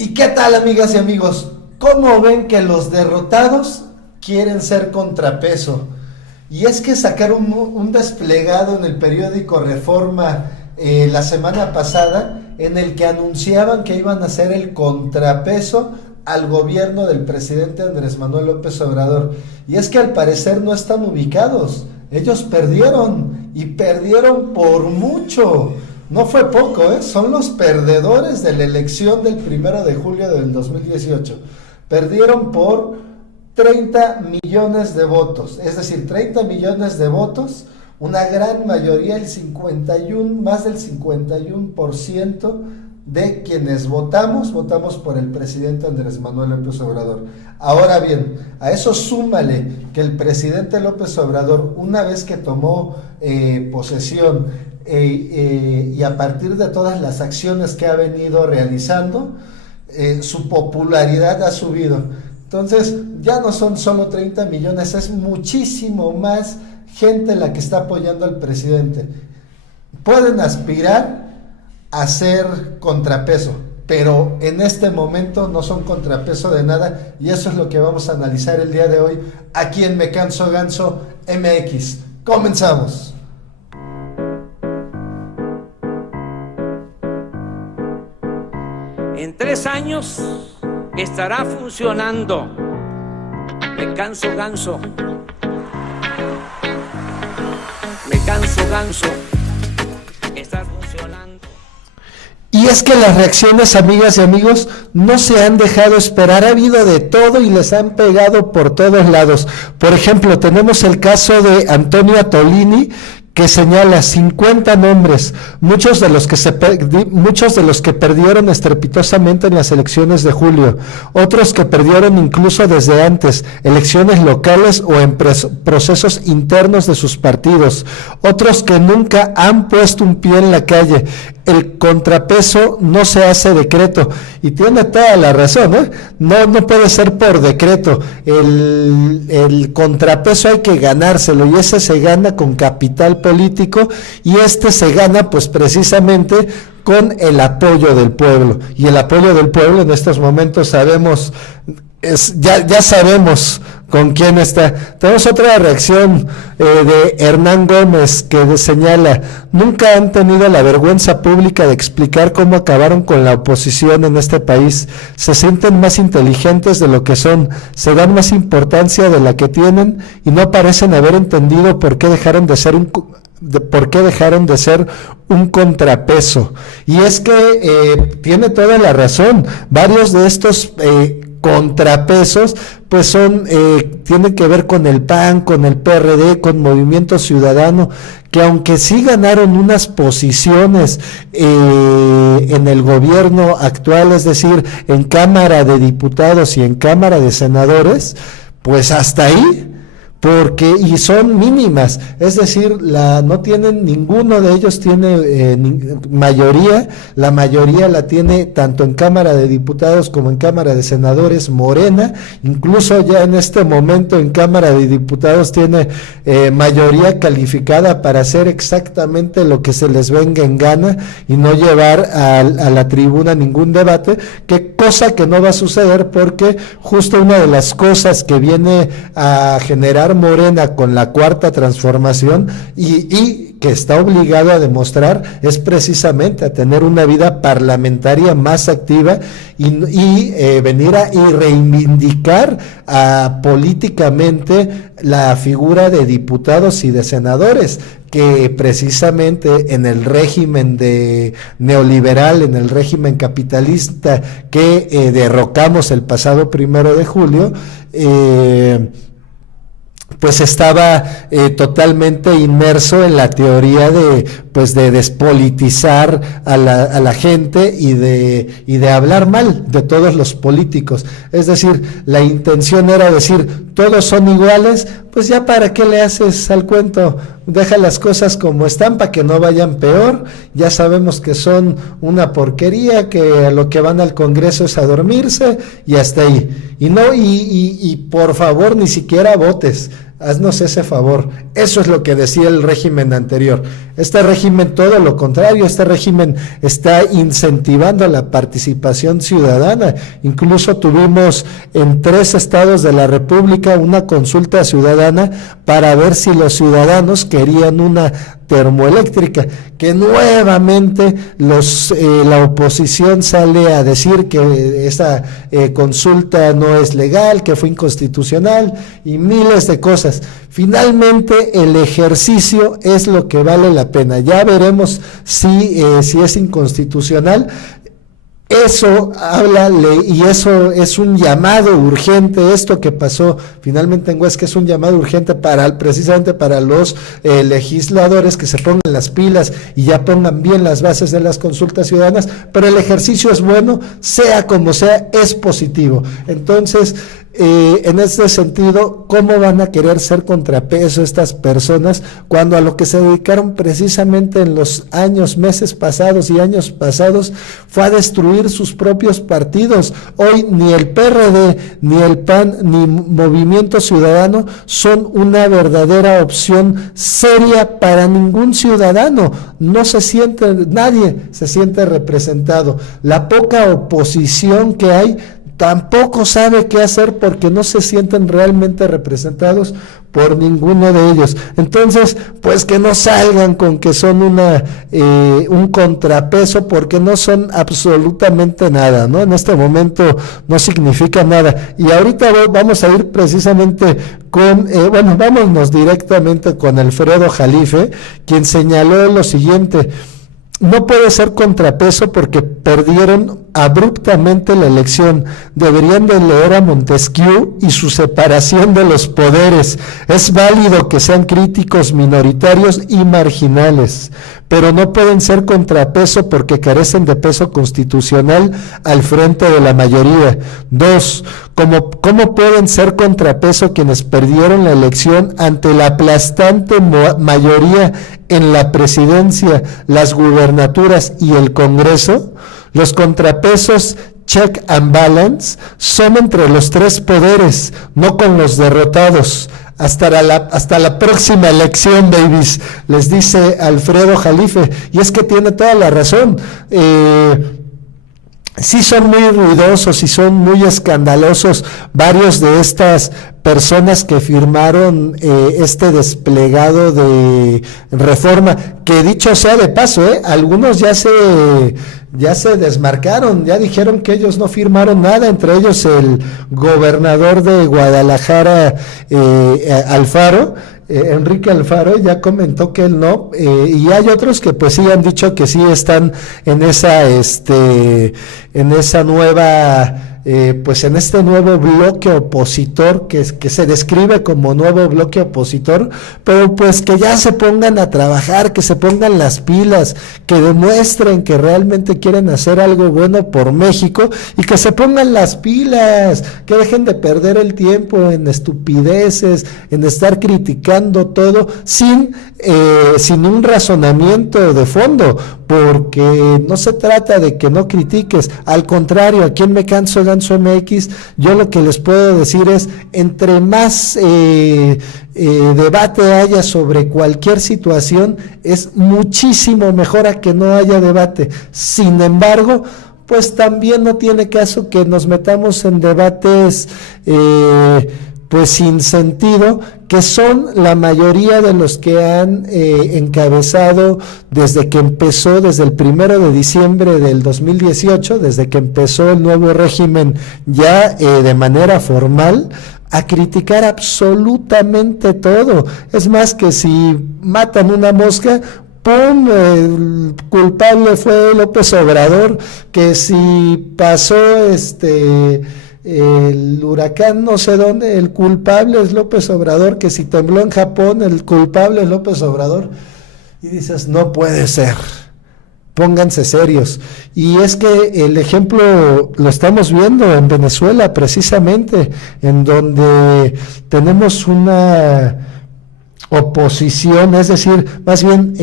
¿Y qué tal, amigas y amigos? ¿Cómo ven que los derrotados quieren ser contrapeso? Y es que sacaron un desplegado en el periódico Reforma la semana pasada en el que anunciaban que iban a ser el contrapeso al gobierno del presidente Andrés Manuel López Obrador. Y es que al parecer no están ubicados. Ellos perdieron y perdieron por mucho. No fue poco, son los perdedores de la elección del 1 de julio del 2018. Perdieron por 30 millones de votos, es decir, 30 millones de votos, una gran mayoría, más del 51% de quienes votamos por el presidente Andrés Manuel López Obrador. Ahora bien, a eso súmale que el presidente López Obrador, una vez que tomó posesión, y a partir de todas las acciones que ha venido realizando, su popularidad ha subido. Entonces ya no son solo 30 millones, es muchísimo más gente la que está apoyando al presidente. Pueden aspirar a ser contrapeso, pero en este momento no son contrapeso de nada, y eso es lo que vamos a analizar el día de hoy aquí en Me Canso Ganso MX. Comenzamos. En 3 años estará funcionando Me Canso Ganso. Me Canso Ganso. Está funcionando. Y es que las reacciones, amigas y amigos, no se han dejado esperar. Ha habido de todo y les han pegado por todos lados. Por ejemplo, tenemos el caso de Antonio Atolini, que señala 50 nombres, muchos de los que perdieron estrepitosamente en las elecciones de julio, otros que perdieron incluso desde antes, elecciones locales o en procesos internos de sus partidos, otros que nunca han puesto un pie en la calle. El contrapeso no se hace decreto, y tiene toda la razón, no puede ser por decreto. El contrapeso hay que ganárselo, y ese se gana con capital político, y se gana pues precisamente con el apoyo del pueblo, y el apoyo del pueblo en estos momentos sabemos, ya sabemos con quién está. Tenemos otra reacción de Hernán Gómez, que señala: nunca han tenido la vergüenza pública de explicar cómo acabaron con la oposición en este país. Se sienten más inteligentes de lo que son, se dan más importancia de la que tienen, y no parecen haber entendido por qué dejaron de ser un contrapeso. Y es que tiene toda la razón. Varios de estos contrapesos pues tienen que ver con el PAN, con el PRD, con Movimiento Ciudadano, que aunque sí ganaron unas posiciones en el gobierno actual, es decir, en Cámara de Diputados y en Cámara de Senadores, pues hasta ahí, y son mínimas, es decir, no tienen, ninguno de ellos tiene mayoría. La mayoría la tiene tanto en Cámara de Diputados como en Cámara de Senadores Morena. Incluso ya en este momento en Cámara de Diputados tiene mayoría calificada para hacer exactamente lo que se les venga en gana y no llevar a la tribuna ningún debate, cosa que no va a suceder, porque justo una de las cosas que viene a generar Morena con la Cuarta Transformación y que está obligado a demostrar es precisamente a tener una vida parlamentaria más activa y venir y reivindicar políticamente la figura de diputados y de senadores, que precisamente en el régimen neoliberal, en el régimen capitalista que derrocamos el pasado 1 de julio, pues estaba totalmente inmerso en la teoría de despolitizar a la gente y de hablar mal de todos los políticos. Es decir, la intención era decir, todos son iguales, pues ya para qué le haces al cuento, deja las cosas como están para que no vayan peor. Ya sabemos que son una porquería, que a lo que van al Congreso es a dormirse y hasta ahí. Y por favor, ni siquiera votes. haznos ese favor. Eso es lo que decía el régimen anterior. Este régimen, todo lo contrario, este régimen está incentivando la participación ciudadana. Incluso tuvimos en 3 estados de la República una consulta ciudadana para ver si los ciudadanos querían una termoeléctrica, que nuevamente la oposición sale a decir que esa consulta no es legal, que fue inconstitucional y miles de cosas. Finalmente el ejercicio es lo que vale la pena. Ya veremos si es inconstitucional. Eso habla, y eso es un llamado urgente. Esto que pasó finalmente en Huesca es un llamado urgente precisamente para los legisladores, que se pongan las pilas y ya pongan bien las bases de las consultas ciudadanas, pero el ejercicio es bueno, sea como sea, es positivo. Entonces, en este sentido, ¿cómo van a querer ser contrapeso estas personas cuando a lo que se dedicaron precisamente en los meses pasados y años pasados fue a destruir sus propios partidos? Hoy ni el PRD, ni el PAN, ni Movimiento Ciudadano son una verdadera opción seria para ningún ciudadano. Nadie se siente representado. La poca oposición que hay tampoco sabe qué hacer porque no se sienten realmente representados por ninguno de ellos. Entonces, pues que no salgan con que son un contrapeso, porque no son absolutamente nada, ¿no? En este momento no significa nada. Y ahorita vamos a ir precisamente vámonos directamente con Alfredo Jalife, quien señaló lo siguiente: no puede ser contrapeso porque perdieron abruptamente la elección. Deberían de leer a Montesquieu y su separación de los poderes. Es válido que sean críticos minoritarios y marginales, pero no pueden ser contrapeso porque carecen de peso constitucional al frente de la mayoría. 2. ¿Cómo pueden ser contrapeso quienes perdieron la elección ante la aplastante mayoría en la presidencia, las gubernaturas y el Congreso? Los contrapesos check and balance son entre los 3 poderes, no con los derrotados. Hasta la próxima elección, babies, les dice Alfredo Jalife, y es que tiene toda la razón. Sí son muy ruidosos y son muy escandalosos varios de estas personas que firmaron este desplegado de reforma, que dicho sea de paso, algunos ya se desmarcaron, ya dijeron que ellos no firmaron nada, entre ellos el gobernador de Guadalajara, Alfaro, Enrique Alfaro, ya comentó que él no, y hay otros que pues sí han dicho que sí están en esa nueva, pues en este nuevo bloque opositor que se describe como nuevo bloque opositor, pero pues que ya se pongan a trabajar, que se pongan las pilas, que demuestren que realmente quieren hacer algo bueno por México y que se pongan las pilas, que dejen de perder el tiempo en estupideces, en estar criticando todo sin un razonamiento de fondo, porque no se trata de que no critiques, al contrario, aquí en Me Canso Ganso MX, yo lo que les puedo decir es, entre más debate haya sobre cualquier situación, es muchísimo mejor a que no haya debate. Sin embargo, pues también no tiene caso que nos metamos en debates pues sin sentido, que son la mayoría de los que han encabezado desde el 1 de diciembre del 2018, desde que empezó el nuevo régimen ya de manera formal, a criticar absolutamente todo. Es más, que si matan una mosca, ¡pum!, el culpable fue López Obrador, que si pasó el huracán no sé dónde, el culpable es López Obrador, que si tembló en Japón, el culpable es López Obrador. Y dices, no puede ser, pónganse serios. Y es que el ejemplo lo estamos viendo en Venezuela precisamente, en donde tenemos una oposición, es decir, más bien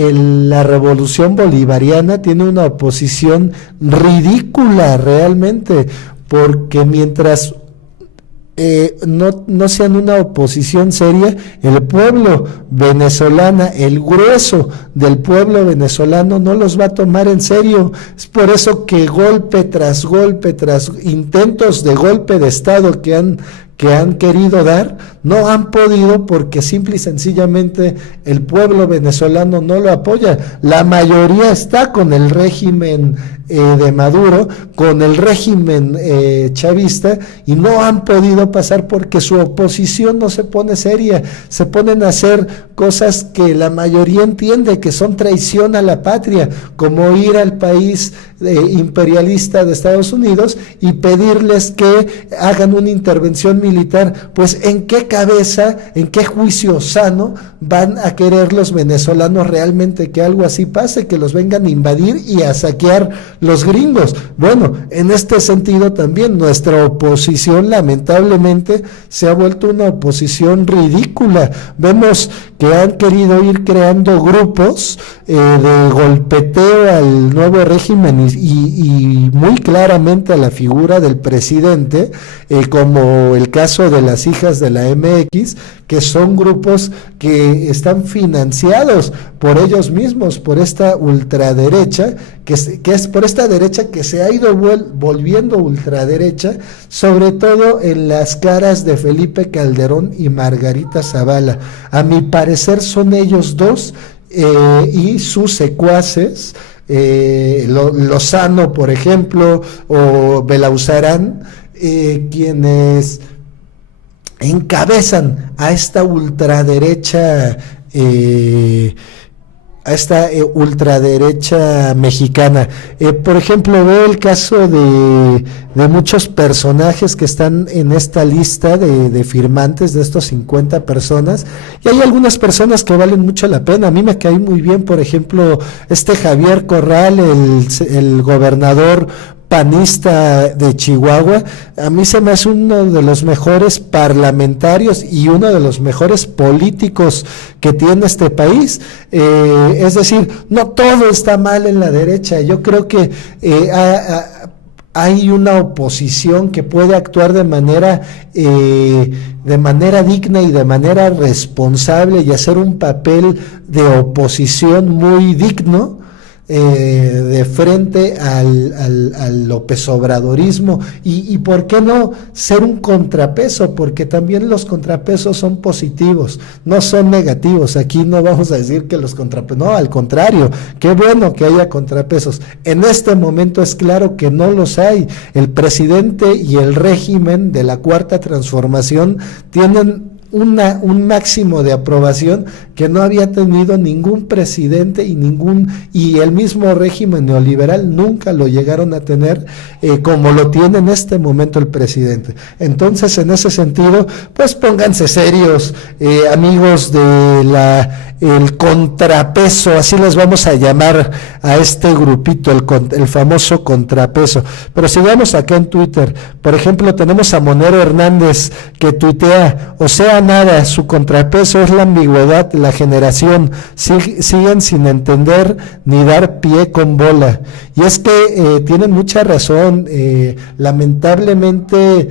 la revolución bolivariana tiene una oposición ridícula realmente, porque mientras no sean una oposición seria, el pueblo venezolano, el grueso del pueblo venezolano no los va a tomar en serio. Es por eso que golpe tras intentos de golpe de Estado que han querido dar, no han podido, porque simple y sencillamente el pueblo venezolano no lo apoya. La mayoría está con el régimen de Maduro, con el régimen chavista, y no han podido pasar porque su oposición no se pone seria, se ponen a hacer cosas que la mayoría entiende que son traición a la patria, como ir al país imperialista de Estados Unidos y pedirles que hagan una intervención militar. Pues ¿en qué cabeza, en qué juicio sano van a querer los venezolanos realmente que algo así pase, que los vengan a invadir y a saquear los gringos? Bueno, en este sentido también nuestra oposición lamentablemente se ha vuelto una oposición ridícula. Vemos que han querido ir creando grupos de golpeteo al nuevo régimen y muy claramente a la figura del presidente, como el caso de las hijas de la MX, que son grupos que están financiados por ellos mismos, por esta ultraderecha, que es por esta derecha que se ha ido volviendo ultraderecha, sobre todo en las caras de Felipe Calderón y Margarita Zavala. A mi parecer son ellos dos y sus secuaces, Lozano, por ejemplo, o Belauzarán, quienes encabezan a esta ultraderecha mexicana. Por ejemplo, veo el caso de muchos personajes que están en esta lista de firmantes de estos 50 personas, y hay algunas personas que valen mucho la pena. A mí me cae muy bien, por ejemplo, Javier Corral, el gobernador panista de Chihuahua. A mí se me hace uno de los mejores parlamentarios y uno de los mejores políticos que tiene este país. Es decir, no todo está mal en la derecha. Yo creo que hay una oposición que puede actuar de manera digna y de manera responsable y hacer un papel de oposición muy digno, de frente al López Obradorismo, y por qué no ser un contrapeso, porque también los contrapesos son positivos, no son negativos. Aquí no vamos a decir que los contrapesos, no, al contrario, qué bueno que haya contrapesos. En este momento es claro que no los hay. El presidente y el régimen de la Cuarta Transformación tienen un máximo de aprobación que no había tenido ningún presidente y el mismo régimen neoliberal nunca lo llegaron a tener como lo tiene en este momento el presidente. Entonces, en ese sentido, pues pónganse serios, amigos de el contrapeso, así les vamos a llamar a este grupito, el famoso contrapeso. Pero sigamos acá en Twitter. Por ejemplo, tenemos a Monero Hernández, que tuitea: o sea, nada, su contrapeso es la ambigüedad, la generación, siguen sin entender ni dar pie con bola. Y es que tienen mucha razón. Lamentablemente,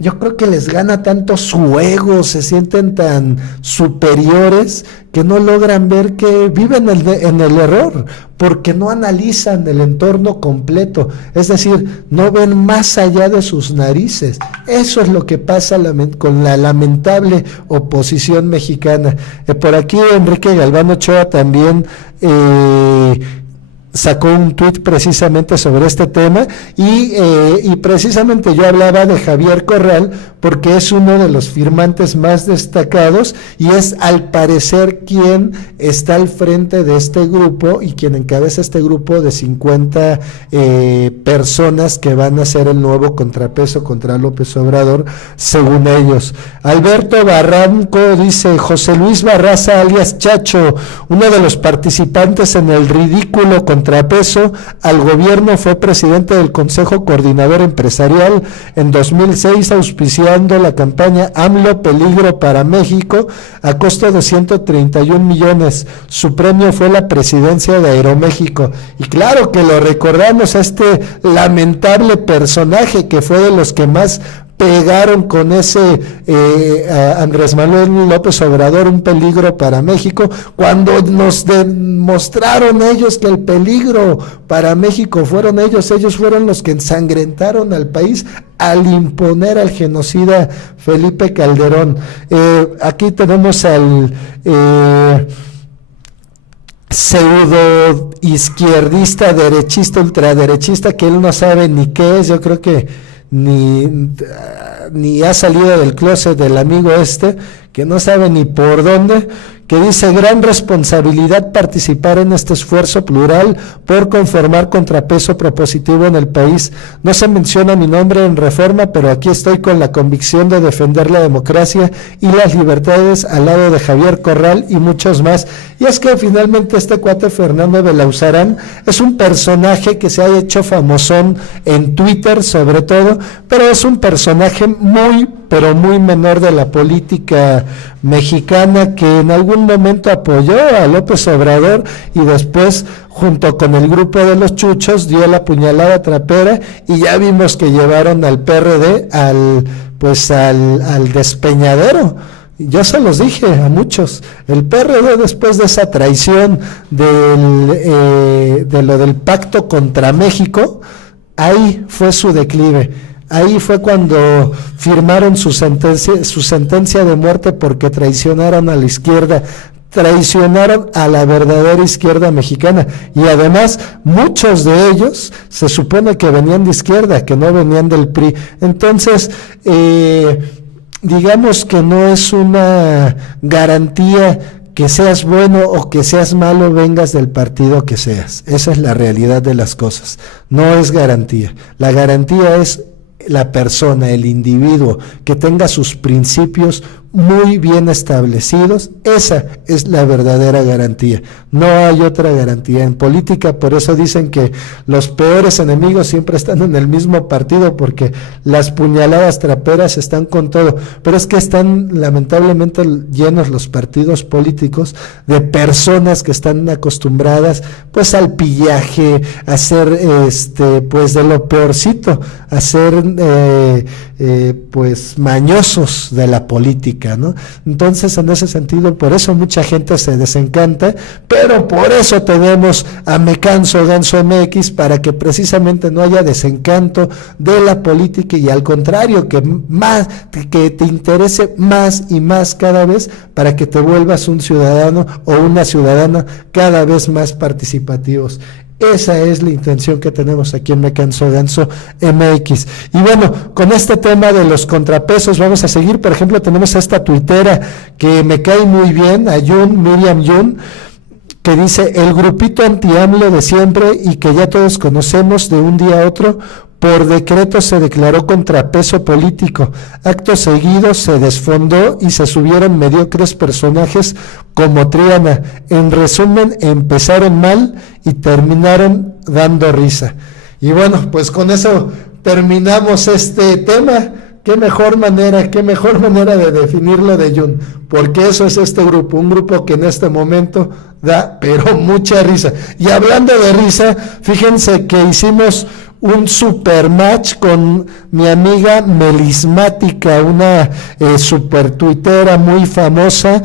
yo creo que les gana tanto su ego, se sienten tan superiores que no logran ver que viven en el error, porque no analizan el entorno completo, es decir, no ven más allá de sus narices. Eso es lo que pasa con la lamentable oposición mexicana. Por aquí Enrique Galván Ochoa también sacó un tuit precisamente sobre este tema, y precisamente yo hablaba de Javier Corral porque es uno de los firmantes más destacados y es al parecer quien está al frente de este grupo y quien encabeza este grupo de 50 personas que van a ser el nuevo contrapeso contra López Obrador, según ellos. Alberto Barranco dice: José Luis Barraza alias Chacho, uno de los participantes en el ridículo contrapeso al gobierno, fue presidente del Consejo Coordinador Empresarial en 2006, auspiciando la campaña AMLO Peligro para México a costo de 131 millones. Su premio fue la presidencia de Aeroméxico. Y claro que lo recordamos a este lamentable personaje que fue de los que más pegaron con ese a Andrés Manuel López Obrador un peligro para México, cuando nos demostraron ellos que el peligro para México fueron ellos fueron los que ensangrentaron al país al imponer al genocida Felipe Calderón. Aquí tenemos al pseudo izquierdista, derechista, ultraderechista, que él no sabe ni qué es. Yo creo que ni ha salido del closet del amigo que no sabe ni por dónde, que dice: gran responsabilidad participar en este esfuerzo plural por conformar contrapeso propositivo en el país. No se menciona mi nombre en Reforma, pero aquí estoy con la convicción de defender la democracia y las libertades al lado de Javier Corral y muchos más. Y es que finalmente este cuate Fernando Belauzarán es un personaje que se ha hecho famosón en Twitter sobre todo, pero es un personaje muy, pero muy menor de la política mexicana, que en algún momento apoyó a López Obrador y después, junto con el grupo de los chuchos, dio la puñalada trapera, y ya vimos que llevaron al PRD al despeñadero. Yo se los dije a muchos, el PRD, después de esa traición de lo del pacto contra México, ahí fue su declive. Ahí fue cuando firmaron su sentencia de muerte, porque traicionaron a la izquierda, traicionaron a la verdadera izquierda mexicana, y además muchos de ellos se supone que venían de izquierda, que no venían del PRI. Entonces, digamos que no es una garantía que seas bueno o que seas malo, vengas del partido que seas. Esa es la realidad de las cosas. No es garantía. La garantía es la persona, el individuo, que tenga sus principios muy bien establecidos. Esa es la verdadera garantía. No hay otra garantía en política. Por eso dicen que los peores enemigos siempre están en el mismo partido, porque las puñaladas traperas están con todo. Pero es que están lamentablemente llenos los partidos políticos de personas que están acostumbradas pues al pillaje, a ser pues de lo peorcito, a ser pues mañosos de la política, ¿no? Entonces, en ese sentido, por eso mucha gente se desencanta, pero por eso tenemos a Me Canso Ganso MX, para que precisamente no haya desencanto de la política, y al contrario, que te interese más y más cada vez, para que te vuelvas un ciudadano o una ciudadana cada vez más participativos. Esa es la intención que tenemos aquí en Me Canso Ganso MX. Y bueno, con este tema de los contrapesos vamos a seguir. Por ejemplo, tenemos a esta tuitera que me cae muy bien, a Miriam Yun, que dice: el grupito anti-AMLO de siempre y que ya todos conocemos, de un día a otro, por decreto se declaró contrapeso político. Acto seguido se desfondó y se subieron mediocres personajes como Triana. En resumen, empezaron mal y terminaron dando risa. Y bueno, pues con eso terminamos este tema. Qué mejor manera de definirlo de Jun, porque eso es este grupo, un grupo que en este momento da, pero mucha risa. Y hablando de risa, fíjense que hicimos un super match con mi amiga Melismática, una super tuitera muy famosa,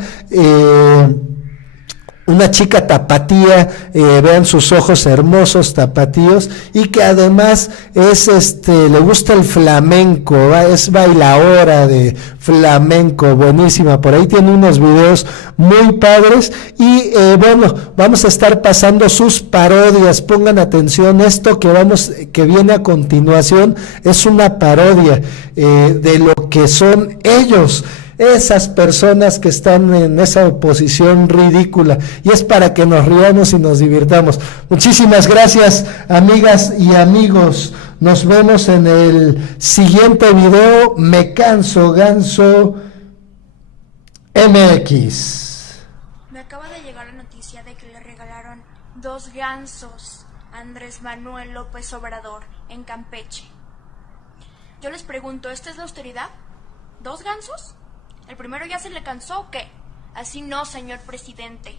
una chica tapatía, vean sus ojos hermosos tapatíos, y que además es le gusta el flamenco, es bailaora de flamenco, buenísima. Por ahí tiene unos videos muy padres, y bueno, vamos a estar pasando sus parodias. Pongan atención, esto que viene a continuación es una parodia de lo que son ellos, esas personas que están en esa oposición ridícula, y es para que nos riamos y nos divirtamos. Muchísimas gracias, amigas y amigos. Nos vemos en el siguiente video. Me Canso Ganso MX. Me acaba de llegar la noticia de que le regalaron 2 gansos a Andrés Manuel López Obrador en Campeche. Yo les pregunto, ¿esta es la austeridad? ¿2 gansos? ¿El primero ya se le cansó o qué? Así no, señor presidente.